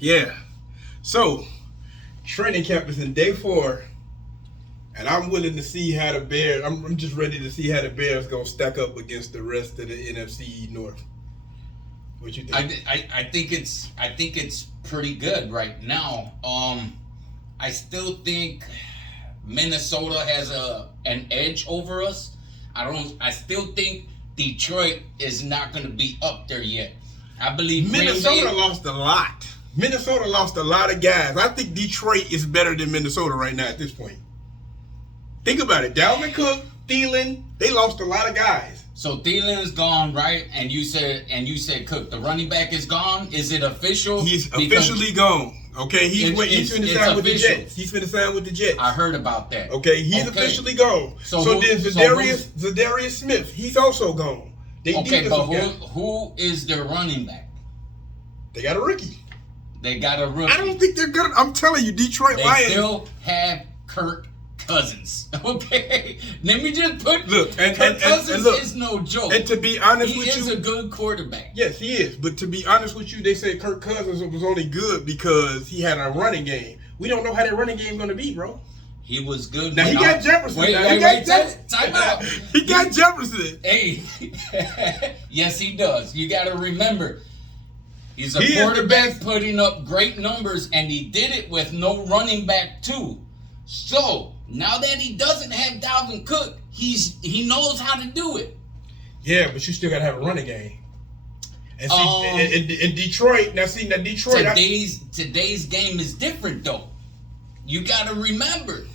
Yeah. So, training camp is in day 4, and I'm willing to see how the Bears. I'm just ready to see how the Bears gonna stack up against the rest of the NFC North. What you think? I think it's pretty good right now. I still think Minnesota has an edge over us. I still think Detroit is not going to be up there yet. I believe Minnesota lost a lot. Minnesota lost a lot of guys. I think Detroit is better than Minnesota right now at this point. Think about it. Dalvin Cook, Thielen, they lost a lot of guys. So Thielen is gone, right? And you said Cook, the running back is gone. Is it official? He's officially gone. Okay, he's finna sign with the Jets. He's finna sign with the Jets. I heard about that. Okay, he's officially gone. So then Zadarius Smith, he's also gone. Okay, but who is their running back? They got a rookie. They got a rookie. I don't think they're good. I'm telling you, Detroit Lions. They still have Kirk Cousins. Okay, let me just put. Look, Kirk Cousins is no joke. And to be honest with you, he is a good quarterback. Yes, he is. But to be honest with you, they said Kirk Cousins was only good because he had a running game. We don't know how that running game is gonna be, bro. He was good. Now he got Jefferson. Time out. He got Jefferson. Hey, yes, he does. You got to remember, he's a quarterback putting up great numbers, and he did it with no running back too. So now that he doesn't have Dalvin Cook, he knows how to do it. Yeah, but you still got to have a running game. And see, in Detroit, Detroit. Today's game is different though. You got to remember,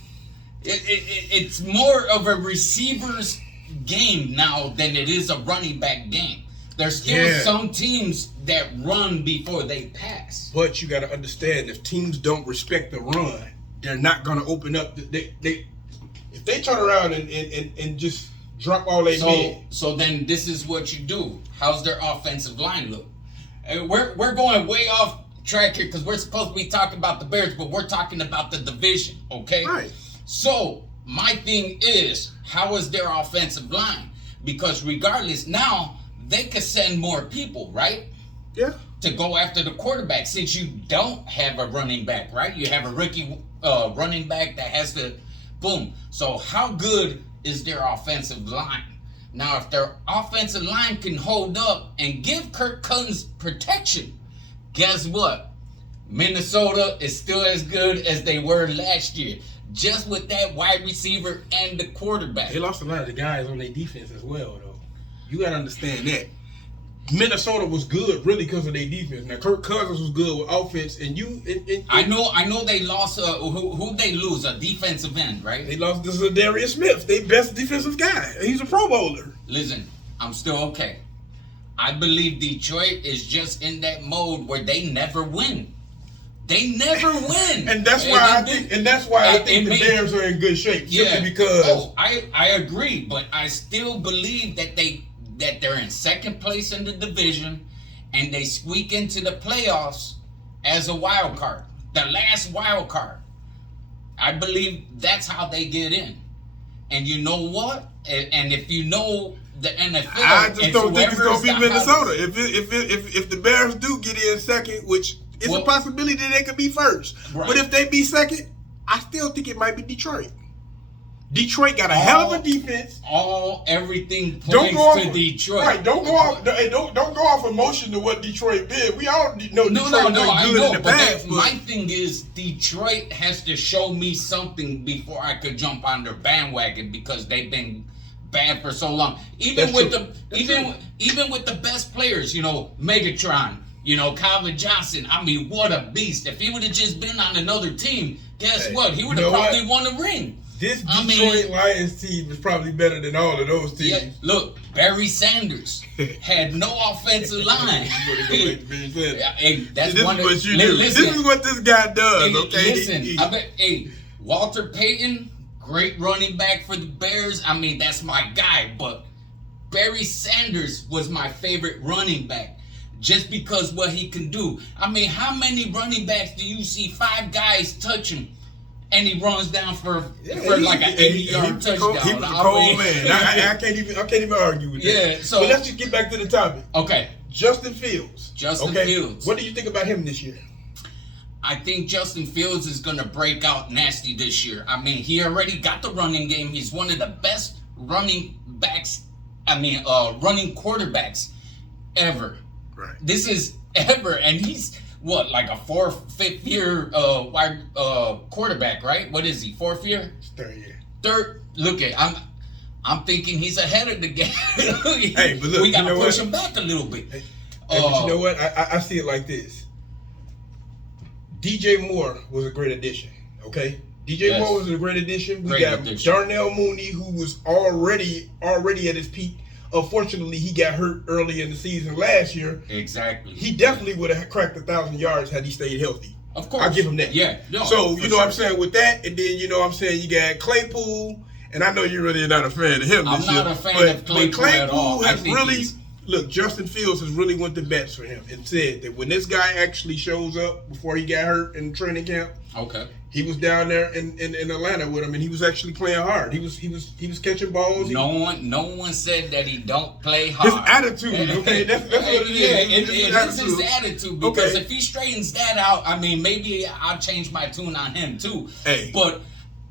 it's more of a receiver's game now than it is a running back game. There's still some teams that run before they pass. But you got to understand, if teams don't respect the run, they're not going to open up. If they turn around and just drop all they men. So then this is what you do. How's their offensive line look? We're going way off track here because we're supposed to be talking about the Bears, but we're talking about the division, okay? Right. So my thing is, how is their offensive line? Because regardless, now they could send more people, right? Yeah. To go after the quarterback, since you don't have a running back, right? You have a rookie running back that has to boom. So how good is their offensive line? Now, if their offensive line can hold up and give Kirk Cousins protection, guess what? Minnesota is still as good as they were last year, just with that wide receiver and the quarterback. They lost a lot of the guys on their defense as well, though. You got to understand that. Minnesota was good really because of their defense. Now, Kirk Cousins was good with offense, and I know they lost. Who they lose? A defensive end, right? They lost to Zadarius Smith, their best defensive guy. He's a Pro Bowler. Listen, I'm still okay. I believe Detroit is just in that mode where they never win. They never win. And that's why I think the Bears are in good shape. Simply because I agree, but I still believe that they're in second place in the division and they squeak into the playoffs as a wild card. The last wild card. I believe that's how they get in. And you know what? And if you know the NFL, I just don't think it's gonna be Minnesota. If the Bears do get in second, which is a possibility they could be first. Right. But if they be second, I still think it might be Detroit. Detroit got a hell of a defense. Everything points to Detroit. Right, don't go off emotion to what Detroit did. We all know Detroit doing good in the past. My thing is Detroit has to show me something before I could jump on their bandwagon because they've been bad for so long. Even with the best players, Megatron, Calvin Johnson. I mean, what a beast. If he would have just been on another team, guess what? He would have probably won a ring. This Detroit Lions team is probably better than all of those teams. Yeah, look, Barry Sanders had no offensive line. This is what you do. This is what this guy does, okay? Listen, Walter Payton, great running back for the Bears. I mean, that's my guy. But Barry Sanders was my favorite running back just because what he can do. I mean, how many running backs do you see 5 guys touch him? And he runs down for like an 80-yard touchdown. He was a cold man. I can't even argue with that. Yeah. So but let's just get back to the topic. Okay. Justin Fields. Justin Fields. What do you think about him this year? I think Justin Fields is going to break out nasty this year. I mean, he already got the running game. He's one of the best running quarterbacks ever. Right. This is ever, and he's what, like a fifth year quarterback, right? What is he? Fourth year? Third year. Third. Look at I'm thinking he's ahead of the game. Hey, but look, we gotta push him back a little bit. Hey, but you know what? I see it like this. DJ Moore was a great addition. Okay, DJ Moore was a great addition. We got Darnell Mooney, who was already at his peak. Unfortunately, he got hurt early in the season last year. Exactly. He definitely would have cracked 1,000 yards had he stayed healthy. Of course. I'll give him that. Yeah. No, so, you know what I'm saying, with that, and then, you know what I'm saying, you got Claypool, and I know you're really not a fan of him I'm this year. I'm not a fan of Claypool at all. Has really, look, Justin Fields has really went the bets for him and said that when this guy actually shows up before he got hurt in training camp, okay, he was down there in Atlanta with him, and he was actually playing hard. He was catching balls. No one said that he don't play hard. His attitude, okay, that's what it is. It is his attitude, because if he straightens that out, I mean, maybe I'll change my tune on him too. Hey, but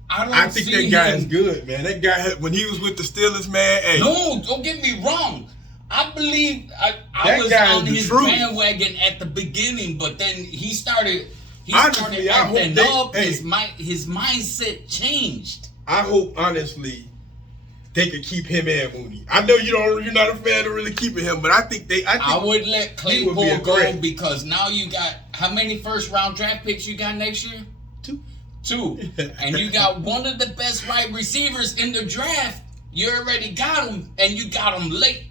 I think that guy is good, man. That guy, when he was with the Steelers, man. Hey, no, don't get me wrong. I believe I was on his bandwagon at the beginning, but then he started. Honestly, acting up. His mindset changed. I hope, honestly, they could keep him and Mooney. I know you're not a fan of really keeping him, but I think I would let Claypool go, because now you got, how many first round draft picks you got next year? Two. And you got one of the best wide receivers in the draft. You already got him, and you got him late,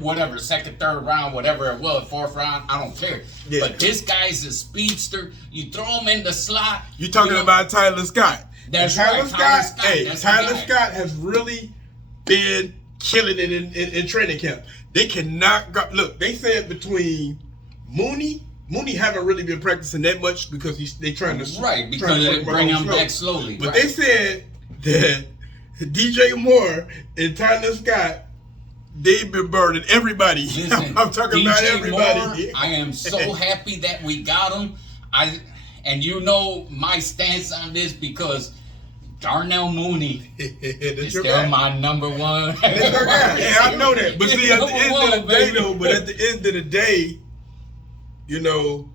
whatever, second, third round, whatever it was, fourth round, I don't care. Yeah. But this guy's a speedster. You throw him in the slot. You're talking about Tyler Scott. That's right, Tyler Scott. Hey, Tyler Scott has really been killing it in training camp. They cannot go. Look, they said between Mooney haven't really been practicing that much because they trying to bring him back slowly. But they said that DJ Moore and Tyler Scott, they've been burning everybody. Listen, I'm talking about everybody. Moore, I am so happy that we got him. And you know my stance on this, because Darnell Mooney is still my number one. That's your guy. Yeah, I know that. But see, at the end of the day, though,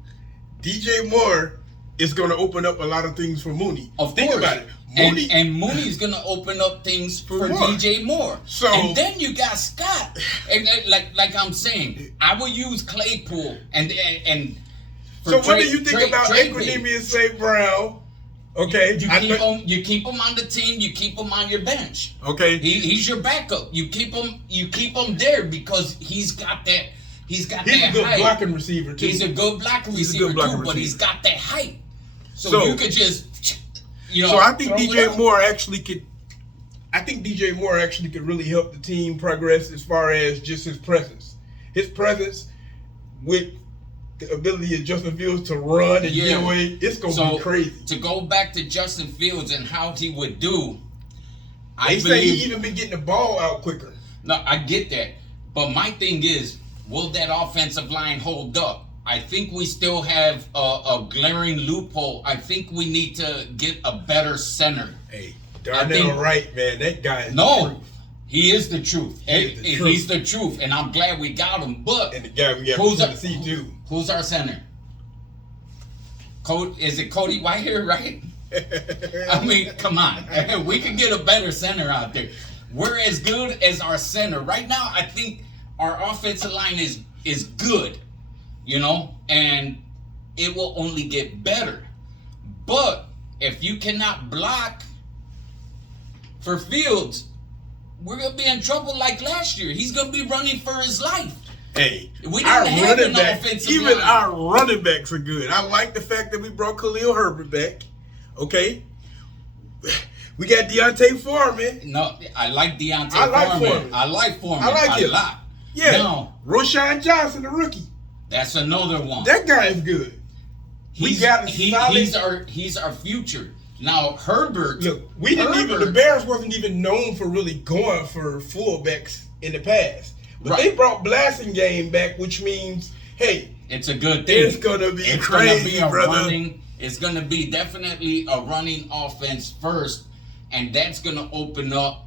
DJ Moore is going to open up a lot of things for Mooney. Think about it. And Mooney's gonna open up things for DJ Moore. So, and then you got Scott, and like I'm saying, I will use Claypool and. So what do you think about Equanimeous St. Brown? Okay, you keep him on the team. You keep him on your bench. Okay, he's your backup. You keep him there because he's got that. He's a good blocking receiver too. He's a good blocking receiver too, but he's got that height. So you could just. So I think DJ Moore actually could. I think DJ Moore actually could really help the team progress as far as just his presence. His presence with the ability of Justin Fields to run and get away, it's gonna be crazy. To go back to Justin Fields and how he would do, they say he even been getting the ball out quicker. No, I get that, but my thing is, will that offensive line hold up? I think we still have a glaring loophole. I think we need to get a better center. Hey, Darnell Wright, man, that guy is the truth. He is the truth. He's the truth, and I'm glad we got him. But and the guy we got to see too. Who's our center? Is it Cody Whitehair, right? I mean, come on. We can get a better center out there. We're as good as our center. Right now, I think our offensive line is good. And it will only get better. But if you cannot block for Fields, we're going to be in trouble like last year. He's going to be running for his life. Hey, we didn't have an offensive line. Our running backs are good. I like the fact that we brought Khalil Herbert back. Okay. We got Deontay Foreman. No, I like Deontay Foreman. I like Foreman. I like him. A lot. Yeah. No. Roshan Johnson, the rookie. That's another one. That guy is good. He's our future. Now Herbert. Look, the Bears wasn't even known for really going for fullbacks in the past. But they brought Blasingame back, which means, hey, it's a good thing. It's gonna be crazy, brother. It's gonna be definitely a running offense first, and that's gonna open up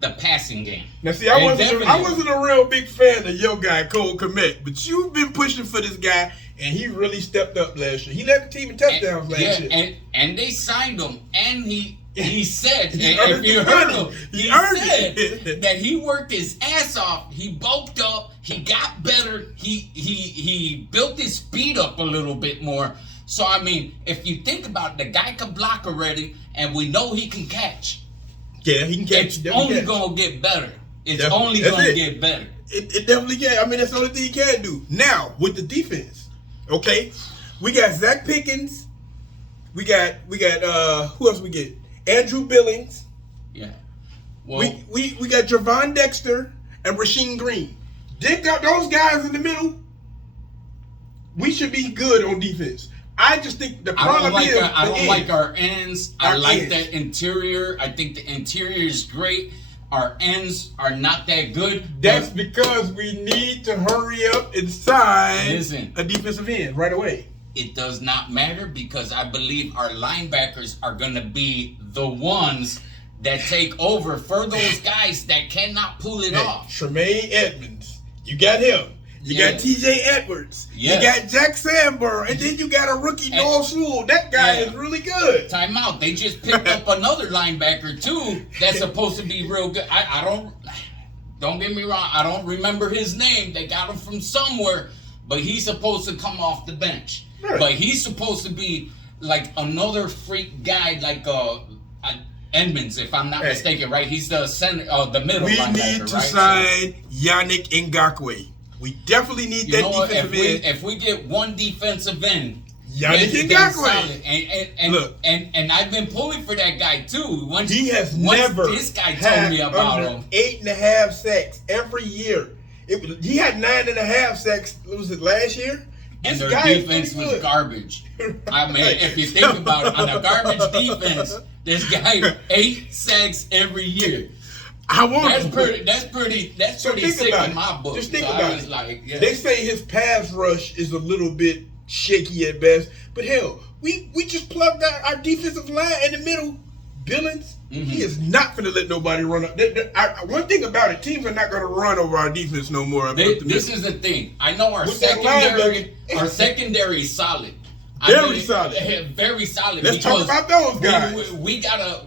the passing game. Now, see, I wasn't a real big fan of your guy Cole Kmet, but you've been pushing for this guy, and he really stepped up last year. He led the team in touchdowns last year. And they signed him, and he said, if you heard him, he said that he worked his ass off. He bulked up. He got better. He built his speed up a little bit more. So, I mean, if you think about it, the guy can block already, and we know he can catch. Yeah, he can catch. It's only going to get better. It's only going to get better. It definitely can. I mean, that's the only thing he can do. Now, with the defense, okay, we got Zach Pickens. We got who else we get? Andrew Billings. Yeah. Well, we got Javon Dexter and Rasheem Green. They got those guys in the middle. We should be good on defense. I just think the problem I don't like our ends. I like that interior. I think the interior is great. Our ends are not that good. That's because we need to hurry up and sign a defensive end right away. It does not matter because I believe our linebackers are going to be the ones that take over for those guys that cannot pull it off. Tremaine Edmonds, you got him. You got T.J. Edwards. You got Jack Sandberg. And then you got a rookie, Noah Sewell. That guy is really good. Time out. They just picked up another linebacker, too, that's supposed to be real good. Don't get me wrong. I don't remember his name. They got him from somewhere. But he's supposed to come off the bench. Right. But he's supposed to be like another freak guy like Edmonds, if I'm not mistaken, right? He's the center, the middle linebacker, right? We need to sign Yannick Ngakoue. We definitely need that defensive end. If we get one defensive end, Yannick Ngakoue. And I've been pulling for that guy too. Once this guy told me about him. 8.5 sacks every year. He had 9.5 sacks. Was it last year? And their defense was garbage. I mean, if you think about it, on a garbage defense, this guy 8 sacks every year. That's pretty sick in my book. Just think about it. They say his pass rush is a little bit shaky at best, but hell, we just plugged our defensive line in the middle. Billings, he is not going to let nobody run up. One thing about it, teams are not going to run over our defense no more. This is the thing. I know our secondary is solid. Very solid. Very solid. Let's talk about those guys. We got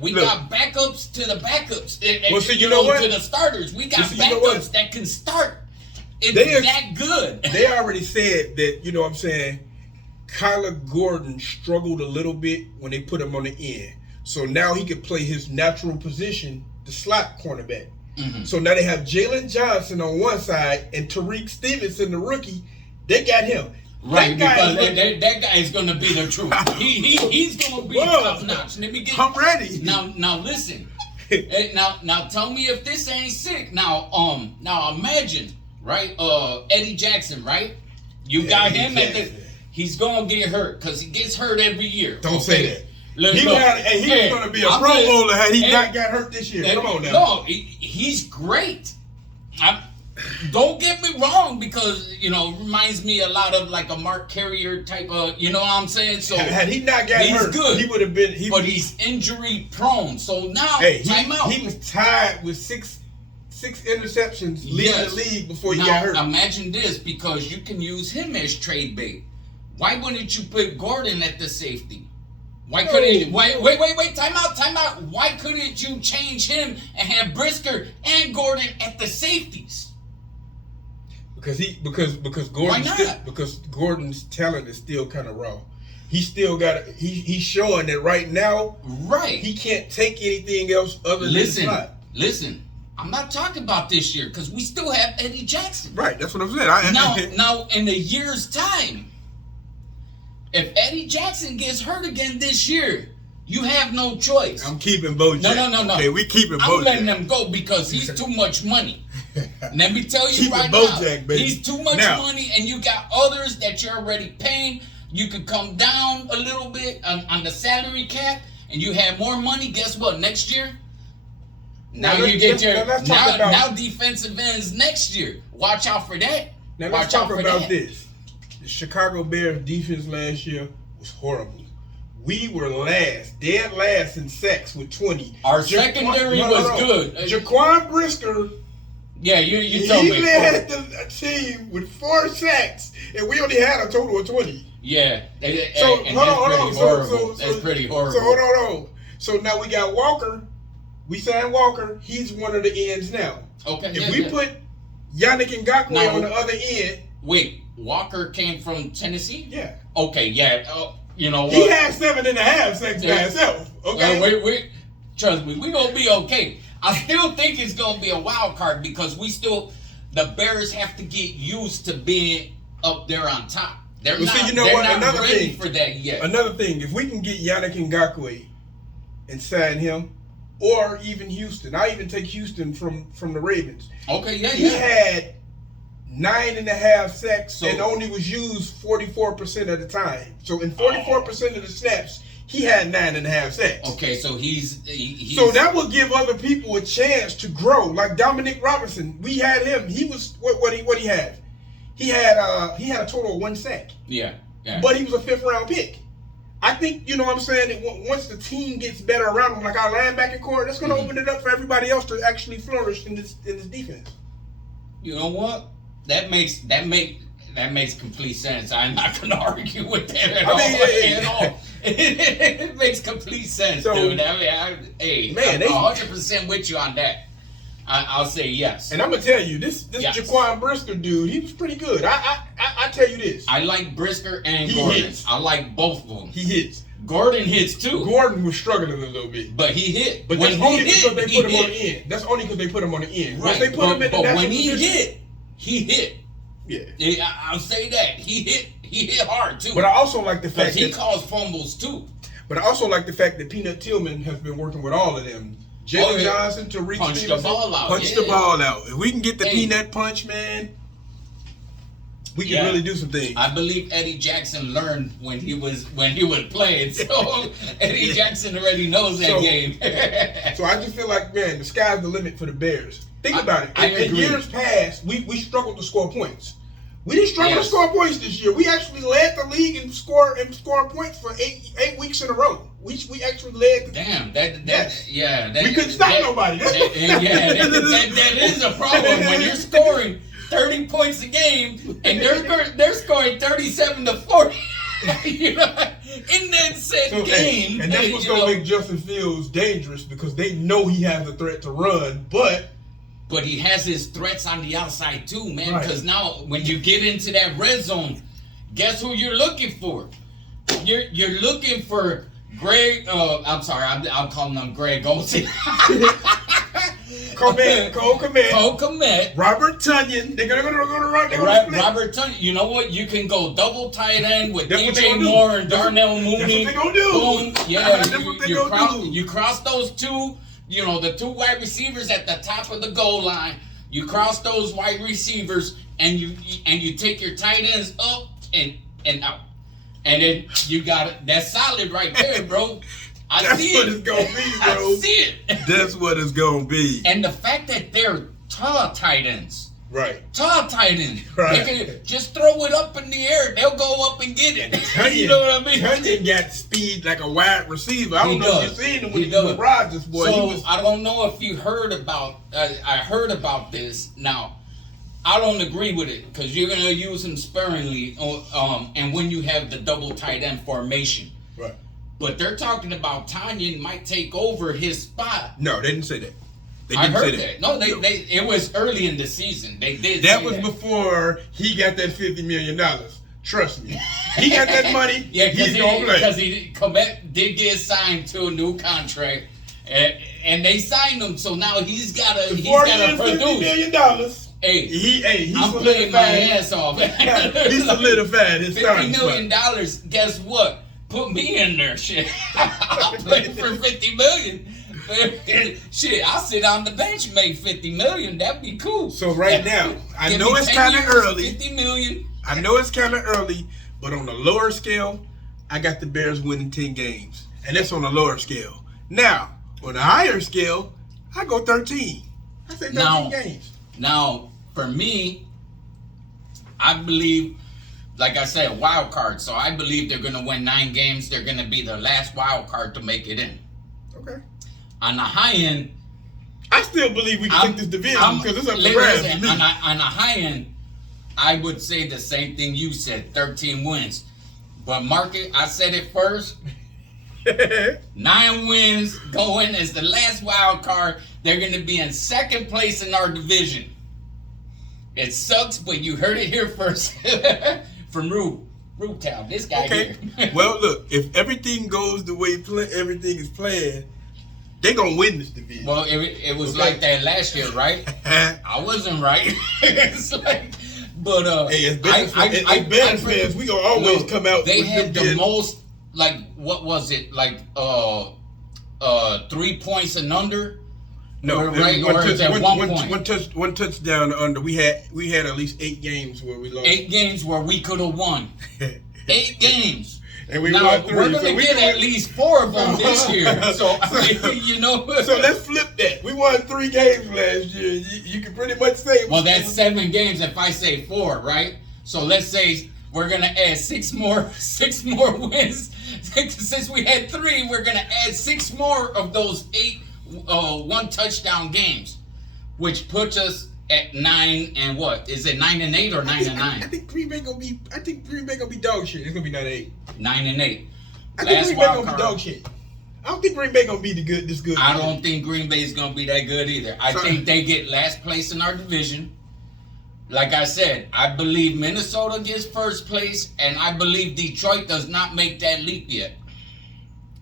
backups to the backups. You know what? To the starters. We got backups that can start. It's that good. They already said that, you know what I'm saying, Kyler Gordon struggled a little bit when they put him on the end. So now he can play his natural position, the slot cornerback. So now they have Jalen Johnson on one side and Tariq Stevenson, the rookie. They got him. Right, because that guy is going to be the truth. He's going to be top notch. I'm ready. Now listen. Now tell me if this ain't sick. Now imagine, right? Eddie Jackson, right? You got him he's going to get hurt because he gets hurt every year. Don't say that. He was going to be a Pro Bowler had he not got hurt this year. Come on now. No, he's great. Don't get me wrong, because it reminds me a lot of like a Mark Carrier type of, you know what I'm saying? So had he not got hurt, good. He would have been. But he's injury prone. So now, time out. He was tied with six interceptions leading the league before he got hurt. Imagine this, because you can use him as trade bait. Why wouldn't you put Gordon at the safety? Why couldn't wait, time out. Why couldn't you change him and have Brisker and Gordon at the safeties? Because Gordon's talent is still kind of raw. He's still got he's showing that right now. Right. He can't take anything else other than the slot. Listen. I'm not talking about this year because we still have Eddie Jackson. Right. That's what I'm saying. Now in a year's time, if Eddie Jackson gets hurt again this year, you have no choice. I'm keeping Bojack. No. Okay, we keeping Bojack. I'm letting him go because he's too much money. Let me tell you right Bojack, now, baby. he's too much money, and you got others that you're already paying. You could come down a little bit on the salary cap, and you have more money. Guess what? Next year, Now you get your now defensive ends next year. Watch out for that. Now let's talk about this. The Chicago Bears defense last year was horrible. We were dead last in sacks with 20. Our secondary was good. Jaquan Brisker. Yeah, you told me. He led the team with 4 sacks, and we only had a total of 20. Yeah. So hold on. That's pretty horrible. So hold on. So now we got Walker. We signed Walker. He's one of the ends now. Okay. If we put Yannick Ngakoue on the other end. Wait, Walker came from Tennessee? Yeah. Okay, yeah. You know what? He had 7.5 sacks by himself. Okay. We trust me, we're gonna be okay. I still think it's gonna be a wild card because the Bears have to get used to being up there on top. They're not ready for that yet. Another thing, if we can get Yannick Ngakoue and sign him, or even Houston, I even take Houston from the Ravens. Okay, yeah, He had 9.5 sacks and only was used 44% of the time. So in 44% of the snaps, he had 9.5 sacks. Okay, so he's so that will give other people a chance to grow. Like Dominic Robinson, we had him. He was what he had. He had a total of 1 sack. Yeah. But he was a 5th round pick. I think, you know what I'm saying, that once the team gets better around him, like our linebacker core, that's going to open it up for everybody else to actually flourish in this defense. You know what? That makes complete sense. I'm not going to argue with that at all. It makes complete sense, dude. I mean, I'm 100% with you on that. I'll say yes. And I'm gonna tell you, this Jaquan Brisker dude, he was pretty good. I tell you this. I like Brisker and Gordon. Hits. I like both of them. He hits. Gordon hits too. Gordon was struggling a little bit, but he hit. But that's only because they put him on the end. That's only because they put him on the end. Right. They put him in but when he hit. Yeah. I'll say that he hit. He hit hard too. But I also like the fact that he caused fumbles too. But I also like the fact that Peanut Tillman has been working with all of them. Jalen Johnson to reach the ball out. The ball out. If we can get the peanut punch, man, we can really do some things. I believe Eddie Jackson learned when he was playing. So Eddie Jackson already knows that game. So I just feel like, man, the sky's the limit for the Bears. Think about it. In years past, we struggled to score points. We didn't struggle to score points this year. We actually led the league in scoring points for eight weeks in a row. We actually led. We couldn't stop nobody. That is a problem when you're scoring 30 points a game and they're scoring 37 to 40. You know, in that said game. And that's what's gonna make Justin Fields dangerous because they know he has a threat to run, but he has his threats on the outside too, man. Because now when you get into that red zone, guess who you're looking for? You're looking for Greg. I'm sorry, I'm calling him Greg Olsen. Cole Kmet. Robert Tonyan. They're gonna run. Robert Tonyan. You know what? You can go double tight end with DJ Moore and Darnell Mooney. That's what they gonna do. Boom. Yeah. That's what they gonna do. You cross those two. You know, the 2 wide receivers at the top of the goal line. You cross those wide receivers and you take your tight ends up and out. And then you got it. That's solid right there, bro. That's what it's gonna be, bro. I see it. That's what it's gonna be. And the fact that they're tall tight ends. Right. Tall tight ends. Right. They can just throw it up in the air. They'll go up and get it. You know what I mean? Tonyan got speed like a wide receiver. I don't know if you've seen him with Rodgers, boy. So I don't know if you heard about. I heard about this. Now, I don't agree with it because you're gonna use him sparingly. And when you have the double tight end formation. Right. But they're talking about Tonyan might take over his spot. No, they didn't say that. I heard that. No, they it was early in the season. They did. That was before he got that $50 million. Trust me. He got that money. Yeah, he's gonna play. Because Kmet did get signed to a new contract, and they signed him. So now he's gotta produce. $50 million. Hey, I'm playing my ass off. He solidified his $50 million. Guess what? Put me in there, shit. I'll play for $50 million. Shit, I'll sit on the bench and make $50 million. That'd be cool. So right now, I know it's kind of early. $50 million. I know it's kind of early, but on the lower scale, I got the Bears winning 10 games, and that's on the lower scale. Now, on the higher scale, I go 13. I say 13 games. Now, for me, I believe, like I said, wild card. So I believe they're going to win 9 games. They're going to be the last wild card to make it in. Okay. On the high end, I still believe we can take this division because it's up for grabs to me. On the high end, I would say the same thing you said, 13 wins. But market, I said it first. 9 wins going as the last wild card. They're going to be in second place in our division. It sucks, but you heard it here first from Root Town. This guy here. Well, look, if everything goes the way everything is planned, they're going to win this division. Well, it was like that last year, right? I wasn't right. It's like, but hey, as Bears fans, we going to always come out they with had the most, like, what was it? Like 3 points and under? No, right? One touchdown under. We had at least 8 games where we lost. 8 games where we could have won. 8 games. And we won 3. We're going to get at least 4 of them this year. So, you know. So let's flip that. We won 3 games last year. You can pretty much say. Well, that's 7 games if I say 4, right? So let's say we're going to add 6 more wins. Since we had 3, we're going to add 6 more of those 8 1 touchdown games, which puts us at 9 and what? Is it 9 and 8 or 9 and 9? I think Green Bay gonna be dog shit. It's gonna be 9 and 8. 9 and 8. I think Green Bay gonna be dog shit. I don't think Green Bay gonna be this good. I don't think Green Bay is gonna be that good either. I think they get last place in our division. Like I said, I believe Minnesota gets first place, and I believe Detroit does not make that leap yet.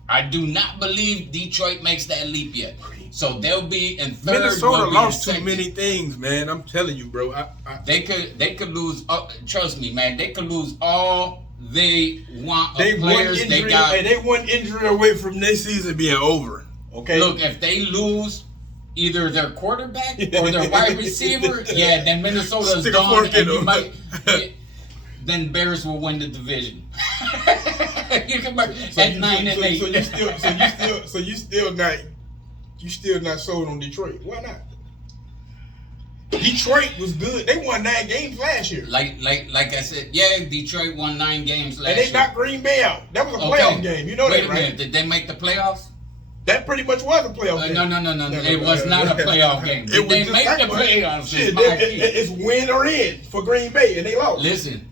I do not believe Detroit makes that leap yet. So they'll be in third. Minnesota lost too many things, man. I'm telling you, bro. They could lose. Trust me, man. They could lose all they want. They players injury, they got. And they 1 injury away from this season being over. Okay. Look, if they lose either their quarterback or their wide receiver, then Minnesota's gone. And you might. Then Bears will win the division. You can at 9 and 8. So you still not sold on Detroit. Why not? Detroit was good. They won 9 games last year. Like I said, Detroit won 9 games last year. And they knocked Green Bay out. That was a playoff game. You know that, right? Wait a minute. Did they make the playoffs? That pretty much was a playoff game. No. It was not a playoff game. Did they make the playoffs? It's win or end for Green Bay, and they lost. Listen.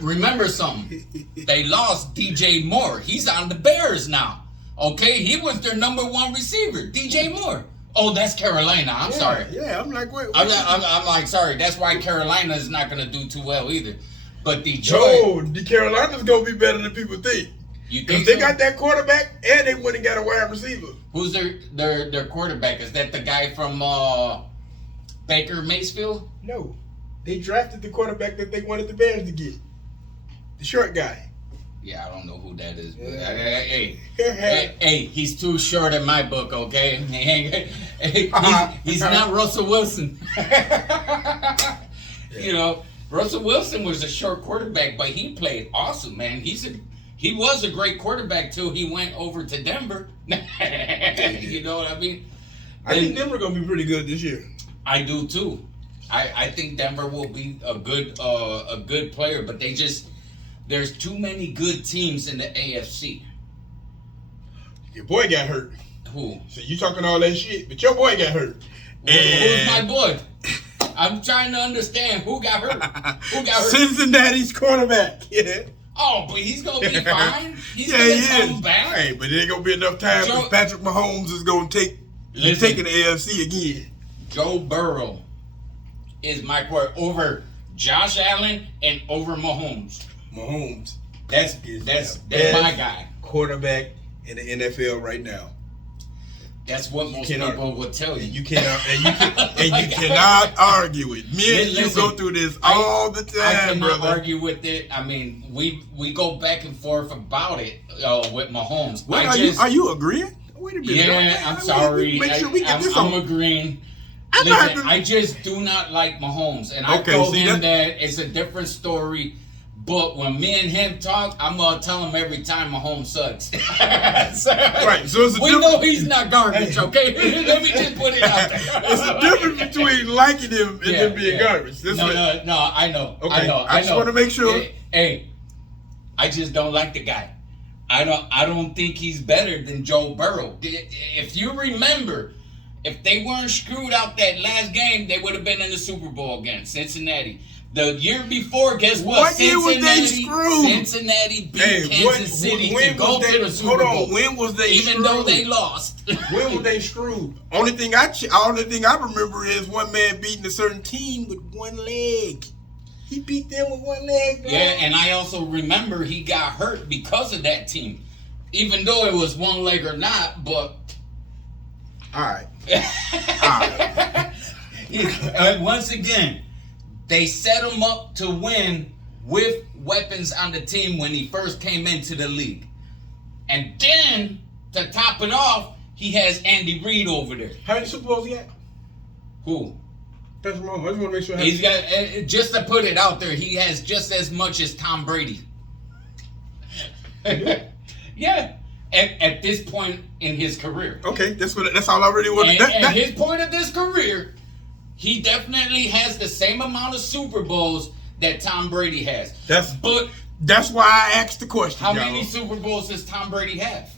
Remember something. They lost DJ Moore. He's on the Bears now. Okay? He was their number 1 receiver, DJ Moore. Oh, that's Carolina. I'm sorry. Yeah, I'm like, wait. I'm like, sorry. That's why Carolina is not going to do too well either. But Detroit. No, Carolina's going to be better than people think. You think they got that quarterback, and they went and got a wide receiver. Who's their quarterback? Is that the guy from Baker Mayfield? No. They drafted the quarterback that they wanted the Bears to get. The short guy. Yeah, I don't know who that is. But hey, he's too short in my book, okay? He's not Russell Wilson. You know, Russell Wilson was a short quarterback, but he played awesome, man. He was a great quarterback till he went over to Denver. You know what I mean? I think Denver gonna be pretty good this year. I do too. I think Denver will be a good player, but there's too many good teams in the AFC. Your boy got hurt. Who? So you talking all that shit, but your boy got hurt. Who's my boy? I'm trying to understand who got hurt. Who got hurt? Cincinnati's quarterback. Yeah. Oh, but he's gonna be fine. He's gonna come back. Hey, but it ain't gonna be enough time because Patrick Mahomes is gonna taking the AFC again. Joe Burrow is my quarterback over Josh Allen and over Mahomes. That's my guy. Quarterback in the NFL right now. That's what most people would tell you. You cannot argue with me. You go through this all the time, I cannot brother. argue with it. I mean, we go back and forth about it with Mahomes. Are you agreeing? Wait a minute. Yeah, I'm sorry. Make sure we get this I'm agreeing. Listen, I just do not like Mahomes, and I told him that it's a different story But when me and him talk, I'm gonna tell him every time Mahomes sucks. Right, so it's a we difference. know he's not garbage, okay? Let me just put it out there. It's a difference between liking him and him being garbage. This No, way. no, I know. Okay, I know. I just want to make sure. Hey, I just don't like the guy. I don't think he's better than Joe Burrow. If you remember, if they weren't screwed out that last game, they would have been in the Super Bowl again. Cincinnati. The year before, guess what? What year was they screwed? Cincinnati beat Kansas City to go to the Super Bowl. Hold on, when was they screwed? Even though they lost. When were they screwed? Only thing I remember is one man beating a certain team with one leg. He beat them with one leg, bro. Yeah, and I also remember he got hurt because of that team. Even though it was one leg or not, but... Alright. Once again, they set him up to win with weapons on the team when he first came into the league. And then, to top it off, he has Andy Reid over there. How many Super Bowls he got? Who? Patrick Mahomes. I just want to make sure. He's got, just to put it out there, he has just as much as Tom Brady. Yeah. At this point in his career. Okay, that's all I really wanted. At his point of this career, he definitely has the same amount of Super Bowls that Tom Brady has. That's why I asked the question. How many Super Bowls does Tom Brady have?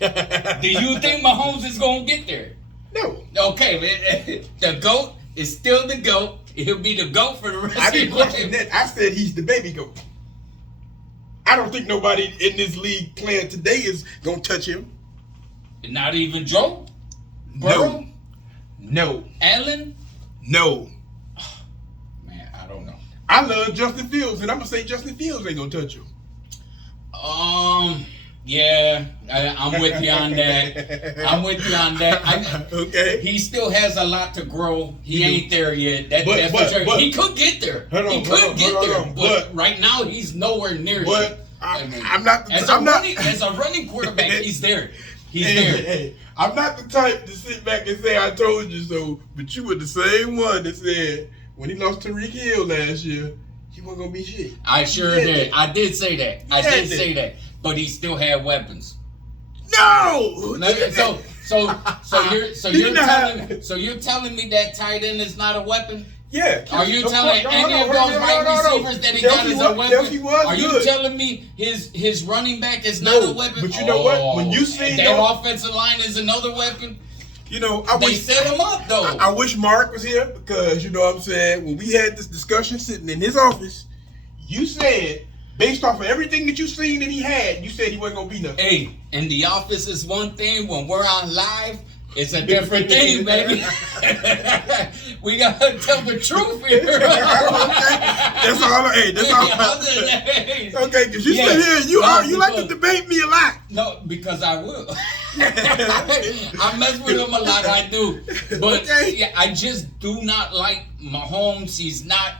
Do you think Mahomes is going to get there? No. Okay, the GOAT is still the GOAT. He'll be the GOAT for the rest of his life. I didn't question that. I said he's the baby GOAT. I don't think nobody in this league playing today is going to touch him. Not even Joe? Burrow? No. Allen? No. Man, I don't know. I love Justin Fields, and I'm going to say Justin Fields ain't going to touch him. Yeah, I'm with you on that. Okay. He still has a lot to grow. He ain't there yet. That's for sure. He could get there. He could get there. But right now, he's nowhere near it. I'm not. As a running quarterback, he's there. He's there. Hey, I'm not the type to sit back and say I told you so. But you were the same one that said when he lost Tyreek Hill last year, he wasn't gonna be shit. I sure did. I did say that. I did say that. But he still had weapons. No. So you're telling me that tight end is not a weapon? Yeah. Are you telling any of those receivers that he got is a weapon? Are you telling me his running back is not a weapon? But you know what? When you see that offensive line is another weapon. You know, they set him up though. I wish Mark was here because you know what I'm saying. When we had this discussion sitting in his office, you said, based off of everything that you seen that he had, you said he wasn't gonna be nothing. Hey, in the office is one thing. When we're on live, it's a different thing, baby. We gotta tell the truth here. Okay. That's all. Hey, that's all. Okay, because you sit here and you like to debate me a lot. No, because I will. I mess with him a lot. I do, but yeah, I just do not like Mahomes. He's not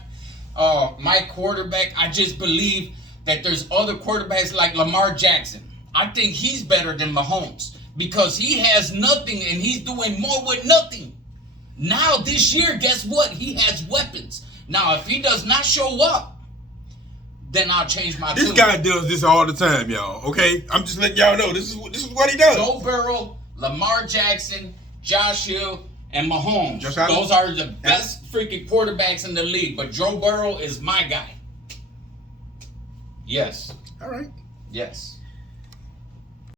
my quarterback. I just believe that there's other quarterbacks like Lamar Jackson. I think he's better than Mahomes because he has nothing and he's doing more with nothing. Now this year, guess what? He has weapons. Now if he does not show up, then I'll change my tune. This guy does this all the time, y'all. Okay, I'm just letting y'all know this is what he does. Joe Burrow, Lamar Jackson, Josh Hill, and Mahomes. Those are the best freaking quarterbacks in the league. But Joe Burrow is my guy. Yes. All right. Yes.